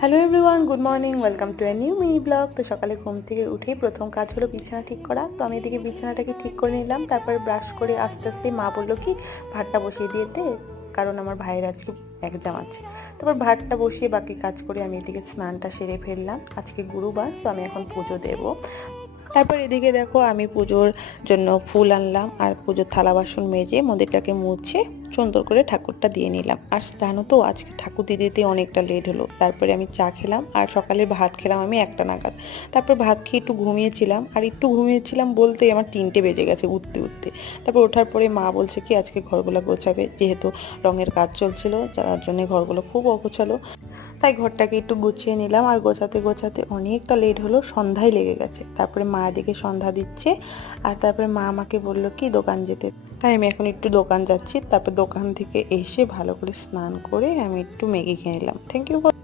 Hello everyone, good morning, welcome to a new mini blog. তো সকালে ঘুম থেকে উঠেই প্রথম কাজ হলো বিছানা ঠিক করা। তো আমি এদিকে বিছানাটাকে ঠিক করে নিলাম, তারপর ব্রাশ করে আস্তে আস্তে মা বললো কি ভাতটা বসিয়ে দিতে, কারণ আমার ভাইয়ের আজকে এক্সাম আছে। তারপর ভাতটা বসিয়ে বাকি কাজ করে আমি এদিকে স্নানটা সেরে ফেললাম। আজকে গুরুবার, তো আমি এখন পুজো দেবো। তারপর এদিকে দেখো আমি পুজোর জন্য ফুল আনলাম আর পুজোর থালা বাসন মেজে মন্দিরটাকে মুছে সুন্দর করে ঠাকুরটা দিয়ে নিলাম। আর জানো তো আজকে ঠাকুর দিতে অনেকটা লেট হলো। তারপরে আমি চা খেলাম আর সকালে ভাত খেলাম আমি 1টা নাগাদ। তারপর ভাত খেয়ে একটু ঘুমিয়েছিলাম, আর একটু ঘুমিয়েছিলাম বলতে আমার 3টে বেজে গেছে উঠতে উঠতে। তারপর ওঠার পরে মা বলছে কি আজকে ঘরগুলো গোছাবে, যেহেতু রঙের কাজ চলছিল যার জন্য ঘরগুলো খুব অগোছালো। তাই ঘরটাকে একটু গুছিয়ে নিলাম, আর গোছাতে গোছাতে অনেকটা লেট হলো, সন্ধ্যায় লেগে গেছে। তারপরে মা এদিকে সন্ধ্যা দিচ্ছে, আর তারপরে মা আমাকে বললো কি দোকান যেতে। তাই আমি এখন একটু দোকান যাচ্ছি। তারপর দোকান থেকে এসে ভালো করে স্নান করে আমি একটু ম্যাগি খেয়ে নিলাম। Thank you.